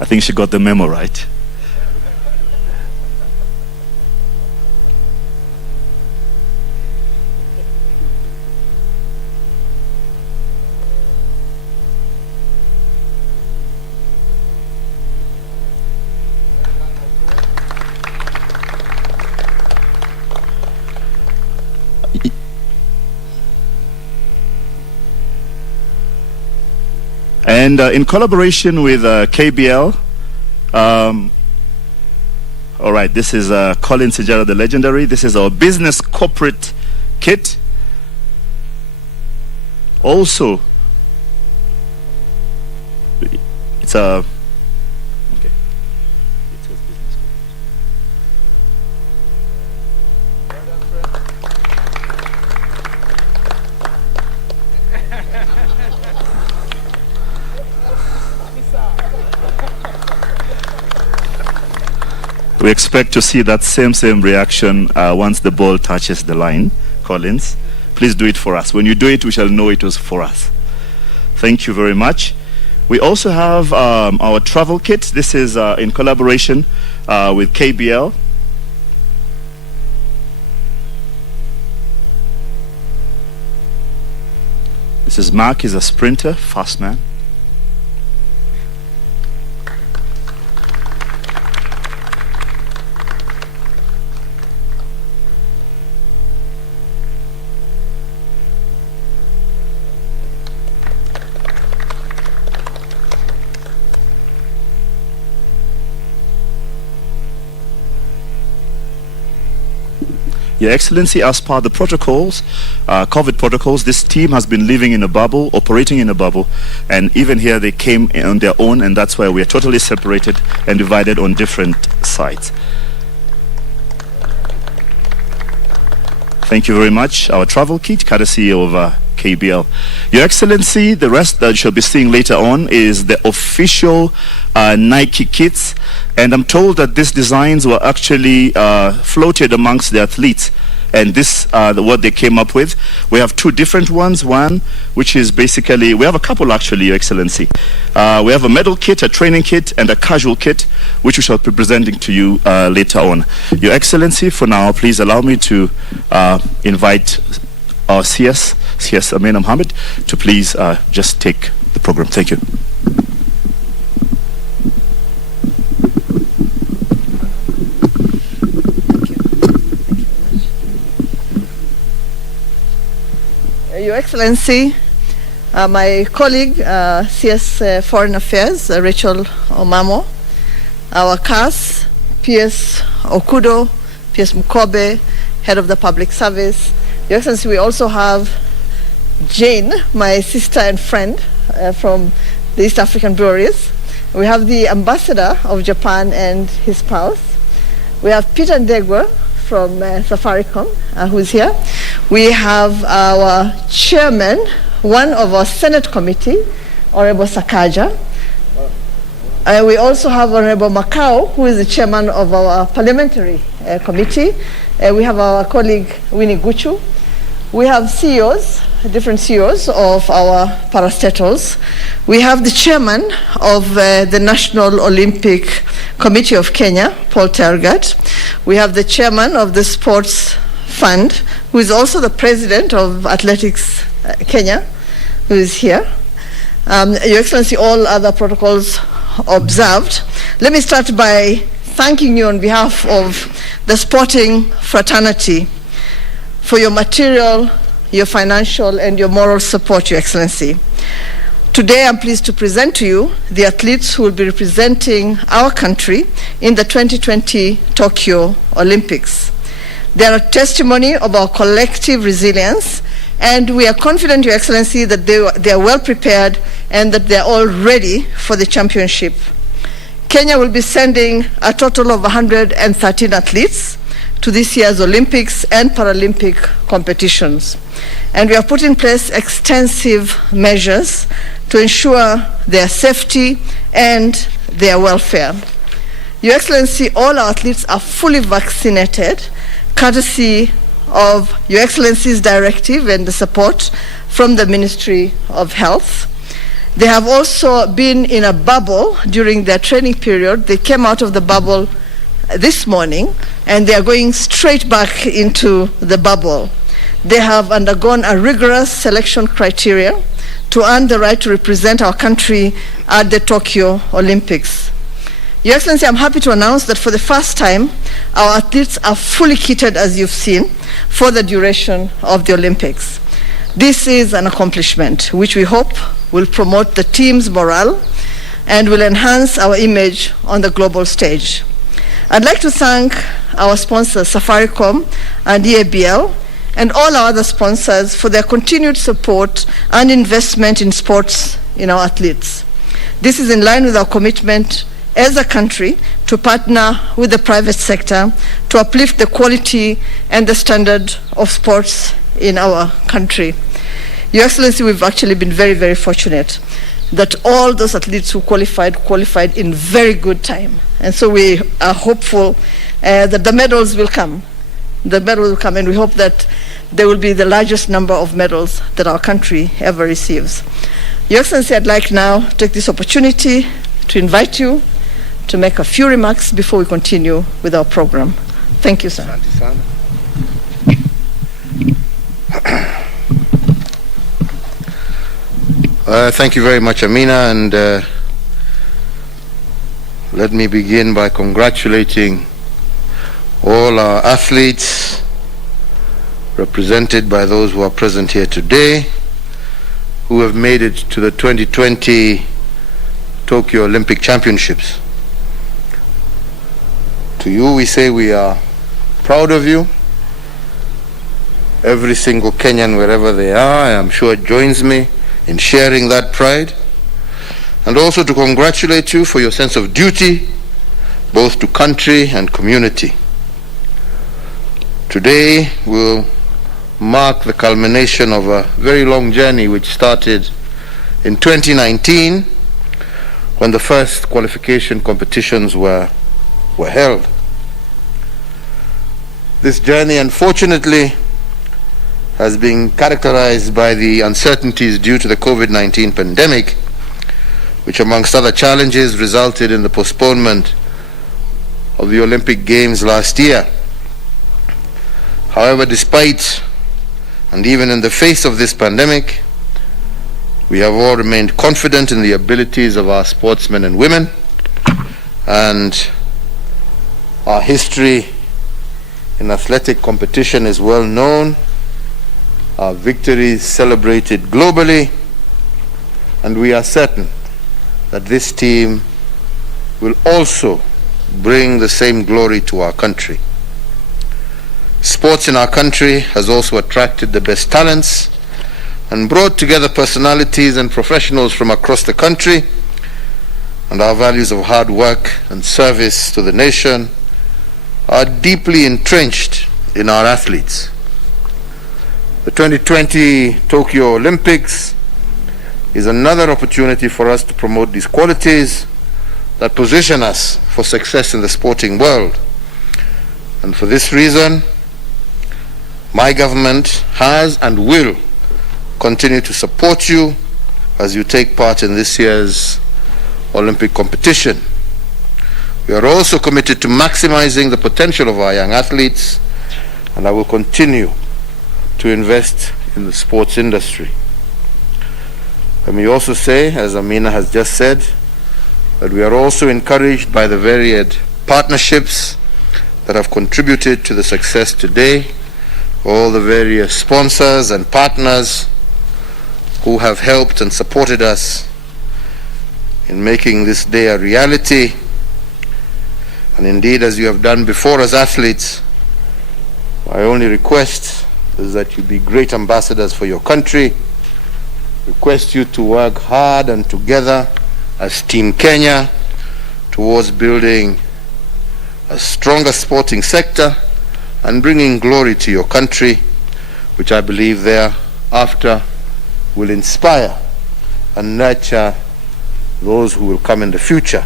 I think she got the memo right. And in collaboration with KBL, all right, this is Colin Sijara, the legendary. This is our business corporate kit. Also, it's a, okay. It says business We expect to see that same reaction once the ball touches the line. Collins, please do it for us. When you do it, we shall know it was for us. Thank you very much. We also have our travel kit. This is in collaboration with KBL. This is Mark, is a sprinter, fast man. Your Excellency, as per the protocols, COVID protocols, this team has been living in a bubble, operating in a bubble, and even here they came on their own, and that's why we are totally separated and divided on different sites. Thank you very much. Our travel kit, courtesy of KBL. Your Excellency, the rest that you shall be seeing later on is the official Nike kits, and I'm told that these designs were actually floated amongst the athletes, and this what they came up with. We have two different ones. One which is basically, we have a couple actually, Your Excellency. We have a medal kit, a training kit, and a casual kit, which we shall be presenting to you later on. Your Excellency, for now, please allow me to invite our CS Amina Mohammed, to please just take the program. Thank you. Your Excellency, my colleague, CS Foreign Affairs, Rachel Omamo, our CAS, PS Okudo, PS Mukobe, Head of the Public Service. Your Excellency, we also have Jane, my sister and friend from the East African breweries. We have the Ambassador of Japan and his spouse. We have Peter Ndegwa from Safaricom, who's here. We have our chairman, one of our Senate committee, Honorable Sakaja. We also have Honorable Macau, who is the chairman of our Parliamentary committee. We have our colleague Winnie Guchu. We have CEOs, different CEOs of our parastatals. We have the chairman of the National Olympic Committee of Kenya, Paul Tergat. We have the chairman of the Sports Fund, who is also the president of Athletics Kenya, who is here. Your Excellency, all other protocols observed. Let me start by thanking you on behalf of the sporting fraternity for your material, your financial, and your moral support, Your Excellency. Today, I'm pleased to present to you the athletes who will be representing our country in the 2020 Tokyo Olympics. They are a testimony of our collective resilience, and we are confident, Your Excellency, that they are well prepared and that they are all ready for the championship. Kenya will be sending a total of 113 athletes to this year's Olympics and Paralympic competitions. And we have put in place extensive measures to ensure their safety and their welfare. Your Excellency, all our athletes are fully vaccinated, courtesy of Your Excellency's directive and the support from the Ministry of Health. They have also been in a bubble during their training period. They came out of the bubble this morning, and they are going straight back into the bubble. They have undergone a rigorous selection criteria to earn the right to represent our country at the Tokyo Olympics. Your Excellency, I'm happy to announce that for the first time, our athletes are fully kitted, as you've seen, for the duration of the Olympics. This is an accomplishment which we hope will promote the team's morale and will enhance our image on the global stage. I'd like to thank our sponsors, Safaricom and EABL, and all our other sponsors for their continued support and investment in sports in our athletes. This is in line with our commitment as a country to partner with the private sector to uplift the quality and the standard of sports in our country. Your Excellency, we've actually been very, very fortunate that all those athletes who qualified in very good time. And so we are hopeful that the medals will come. The medals will come, and we hope that there will be the largest number of medals that our country ever receives. Your Excellency, I'd like now to take this opportunity to invite you to make a few remarks before we continue with our program. Thank you, sir. Thank you very much, Amina, and let me begin by congratulating all our athletes represented by those who are present here today who have made it to the 2020 Tokyo Olympic Championships. To you, we say we are proud of you. Every single Kenyan, wherever they are, I am sure joins me in sharing that pride, and also to congratulate you for your sense of duty, both to country and community. Today will mark the culmination of a very long journey which started in 2019 when the first qualification competitions were held. This journey, unfortunately, has been characterized by the uncertainties due to the COVID-19 pandemic, which amongst other challenges resulted in the postponement of the Olympic Games last year. However, despite and even in the face of this pandemic, we have all remained confident in the abilities of our sportsmen and women, and our history in athletic competition is well known. Our victories celebrated globally, and we are certain that this team will also bring the same glory to our country. Sports in our country has also attracted the best talents and brought together personalities and professionals from across the country, and our values of hard work and service to the nation are deeply entrenched in our athletes. The 2020 Tokyo Olympics is another opportunity for us to promote these qualities that position us for success in the sporting world. And for this reason, my government has and will continue to support you as you take part in this year's Olympic competition. We are also committed to maximizing the potential of our young athletes, and I will continue to invest in the sports industry. Let me also say, as Amina has just said, that we are also encouraged by the varied partnerships that have contributed to the success today, all the various sponsors and partners who have helped and supported us in making this day a reality. And indeed, as you have done before as athletes, my only request is that you be great ambassadors for your country. Request you to work hard and together as Team Kenya towards building a stronger sporting sector and bringing glory to your country, which I believe thereafter will inspire and nurture those who will come in the future.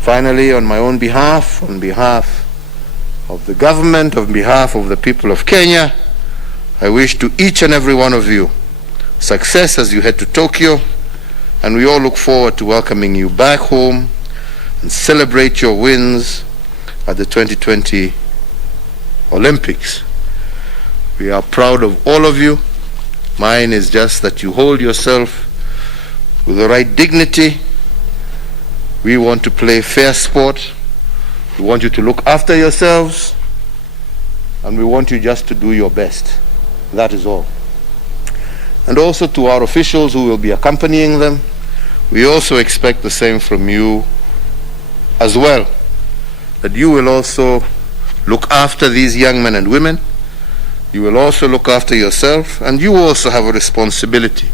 Finally, on my own behalf, on behalf of the government, on behalf of the people of Kenya, I wish to each and every one of you success as you head to Tokyo, and we all look forward to welcoming you back home and celebrate your wins at the 2020 Olympics. We are proud of all of you. Mine is just that you hold yourself with the right dignity. We want to play fair sport. We want you to look after yourselves, and we want you just to do your best. That is all. And also to our officials who will be accompanying them, we also expect the same from you as well, that you will also look after these young men and women. You will also look after yourself, and you also have a responsibility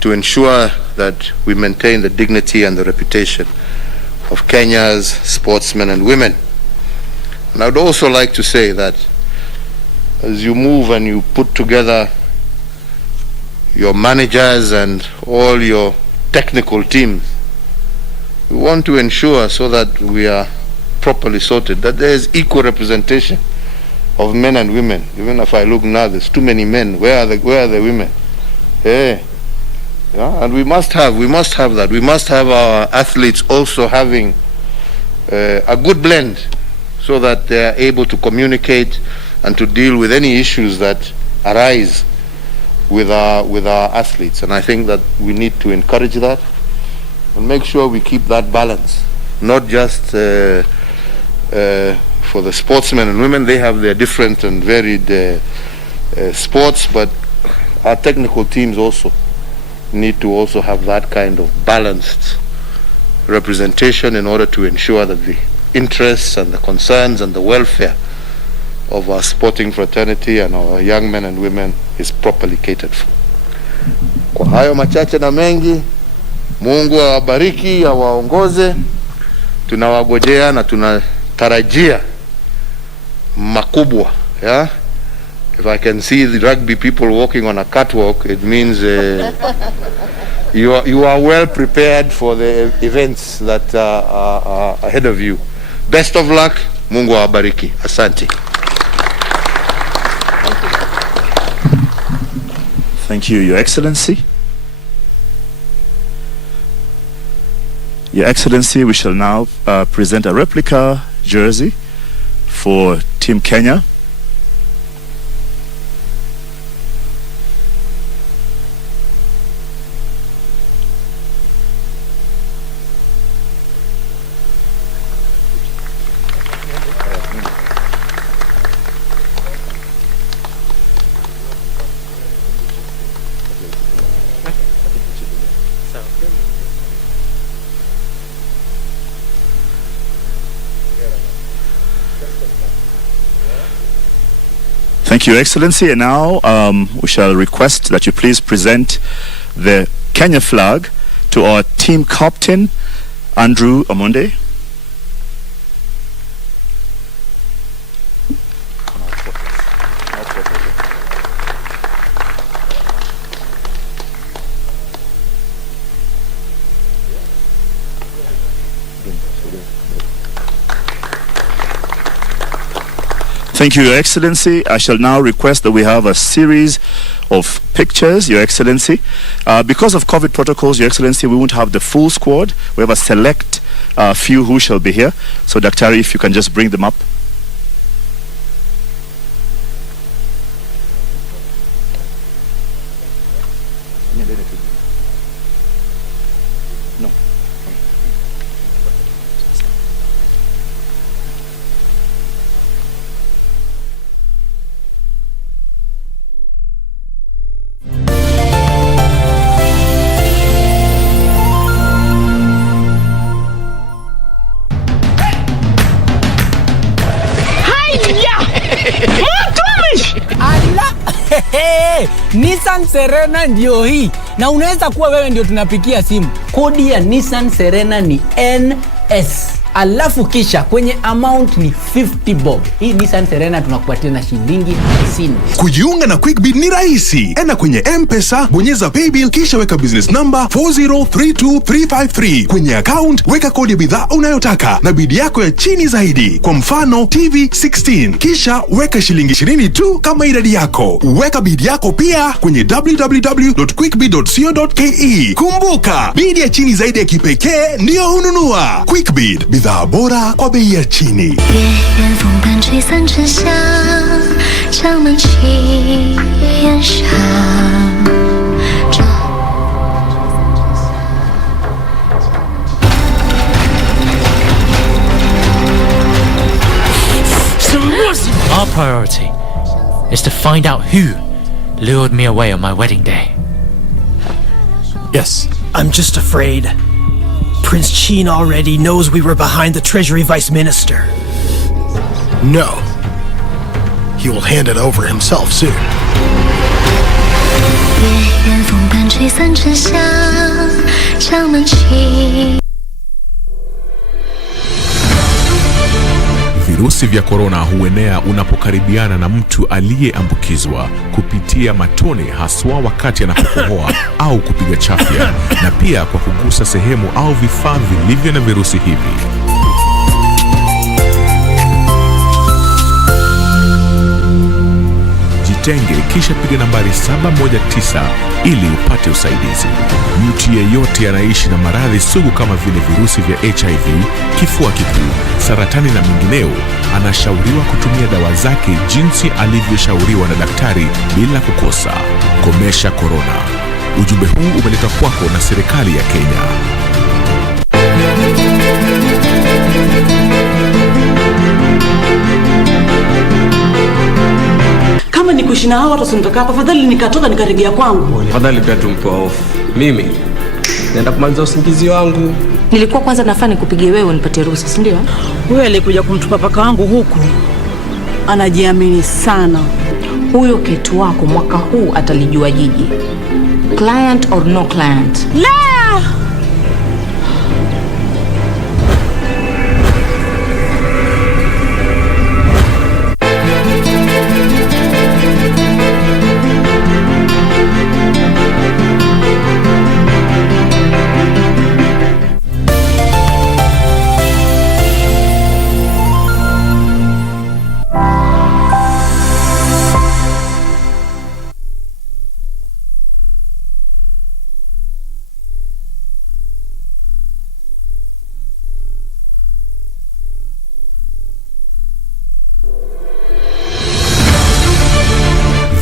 to ensure that we maintain the dignity and the reputation of Kenya's sportsmen and women. And I would also like to say that as you move and you put together your managers and all your technical teams, we want to ensure, so that we are properly sorted, that there is equal representation of men and women. Even if I look now, there's too many men. Where are the women? Yeah. And we must have that. We must have our athletes also having a good blend, so that they are able to communicate and to deal with any issues that arise with our athletes. And I think that we need to encourage that and make sure we keep that balance, not just for the sportsmen and women. They have their different and varied sports, but our technical teams also need to also have that kind of balanced representation in order to ensure that the interests and the concerns and the welfare of our sporting fraternity and our young men and women is properly catered for. Kwa hayo machache na mengi, Mungu awabariki, awaongoze. Tunawagojea na tunatarajia makubwa, yeah? If I can see the rugby people walking on a catwalk, it means you are well prepared for the events that are ahead of you. Best of luck. Mungu awabariki. Asante. Thank you, Your Excellency. Your Excellency, we shall now present a replica jersey for Team Kenya. Thank you, Your Excellency. And now we shall request that you please present the Kenya flag to our team captain, Andrew Omonde. Thank you, Your Excellency. I shall now request that we have a series of pictures, Your Excellency. Because of COVID protocols, Your Excellency, we won't have the full squad. We have a select few who shall be here. So, Daktari, if you can just bring them up. Nissan Serena ndio hii, na unaweza kuwa wewe ndio tunapikia simu. Kodi ya Nissan Serena ni NS. alafu kisha kwenye amount ni 50 bob. Hii Nissan Serena tunakupatia na shilingi 50. Kujiunga na QuickBid ni rahisi. Enda kwenye M-Pesa, bonyeza paybill, kisha weka business number 4032353. Kwenye account weka kodi ya bidhaa unayotaka na bid yako ya chini zaidi, kwa mfano TV 16, kisha weka shilingi 20 tu kama idadi yako. Weka bid yako pia kwenye www.quickbid.co.ke. Kumbuka, bid ya chini zaidi ya kipekee ndio hununua. QuickBid, bidhaa bora kwa bei ya chini. Our priority is to find out who lured me away on my wedding day. Yes, I'm just afraid Prince Chin already knows we were behind the Treasury Vice Minister. No. He will hand it over himself soon. Virusi vya korona huenea unapokaribiana na mtu aliyeambukizwa kupitia matone, haswa wakati anapokohoa au kupiga chafya, na pia kwa kugusa sehemu au vifaa vilivyo na virusi hivi. Jitenge kisha piga nambari 719 ili upate usaidizi. Mtu yeyote anaishi na maradhi sugu kama vile virusi vya HIV, kifua kikuu, saratani na mengineo anashauriwa kutumia dawa zake jinsi alivyoshauriwa na daktari bila kukosa. Komesha korona. Ujumbe huu umeletwa kwako na serikali ya Kenya. Kama ni kuishi na hao watu sinitoka hapa, fadhali nikatoka nikarejea kwangu. Fadhali pia tumpe off. Mimi naenda kumaliza usingizi wangu. Nilikuwa kwanza nafaa nikupigie wewe unipatie ruhusa, si ndio? Wewe alikuja kumtupa paka wangu huku. Anajiamini sana. Huyo ketu wako mwaka huu atalijua jiji. Client or no client. La!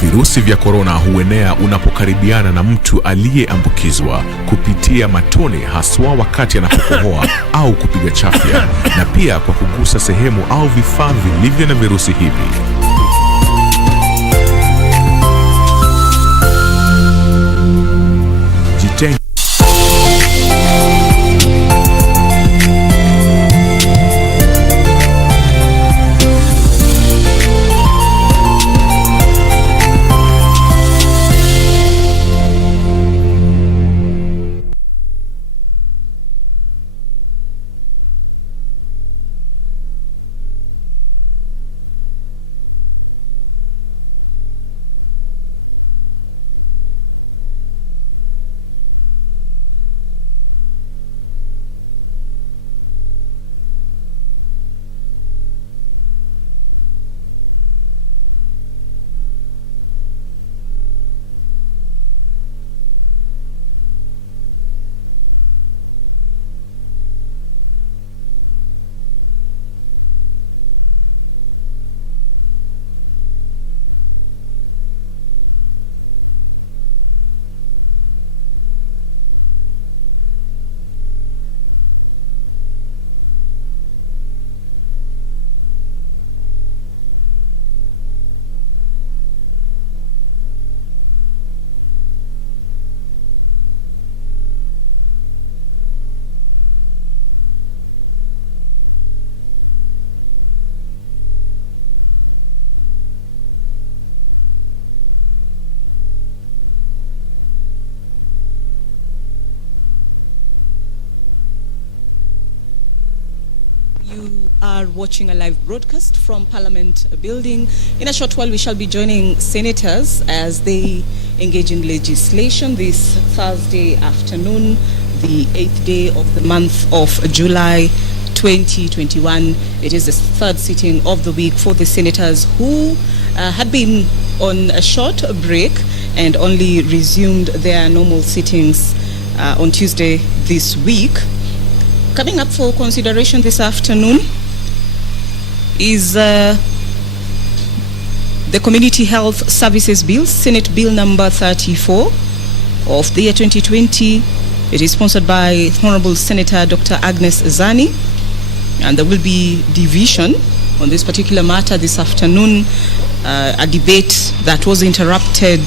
Virusi vya korona huenea unapokaribiana na mtu aliyeambukizwa kupitia matone, haswa wakati anapokohoa au kupiga chafya, na pia kwa kugusa sehemu au vifaa vilivyo na virusi hivi. Jitenge are watching a live broadcast from Parliament building. In a short while, we shall be joining senators as they engage in legislation this Thursday afternoon, the 8th day of the month of July 2021. It is the third sitting of the week for the senators who had been on a short break and only resumed their normal sittings on Tuesday this week. Coming up for consideration this afternoon is the Community Health Services Bill, Senate Bill number 34 of the year 2020. It is sponsored by Honorable Senator Dr. Agnes Zani, and there will be division on this particular matter this afternoon, a debate that was interrupted